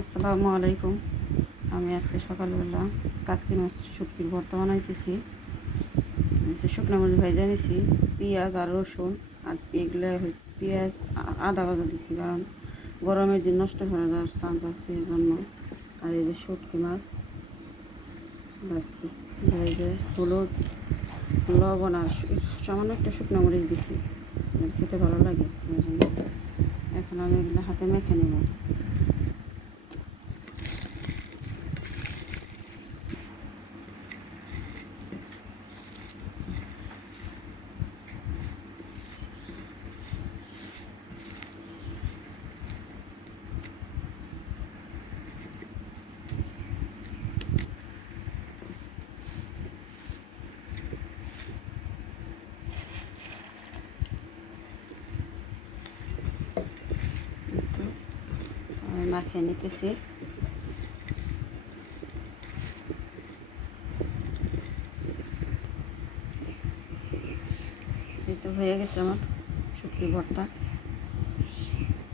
আসসালামু আলাইকুম। আমি আজকে সকালবেলা কাচকি মাছ শুটকির ভর্তা বানাইতেছি। শুকনো মরিচ ভেজে নিছি, পেঁয়াজ আর রসুন আর এগুলো পেঁয়াজ আদা ভাজা দিছি, কারণ গরমের দিন নষ্ট হয়ে যাওয়ার চান্স আছে এই জন্য। আর এই যে শুটকি মাছ ভেজে হলুদ, লবণ আর সামান্য একটা শুকনো মরিচ দিছি, খেতে ভালো লাগে এই জন্য। এখন আমি এগুলো হাতে মেখে নেব। আমি মাখিয়ে নিতেছি। এই তো হয়ে গেছে আমার শুটকি ভর্তা।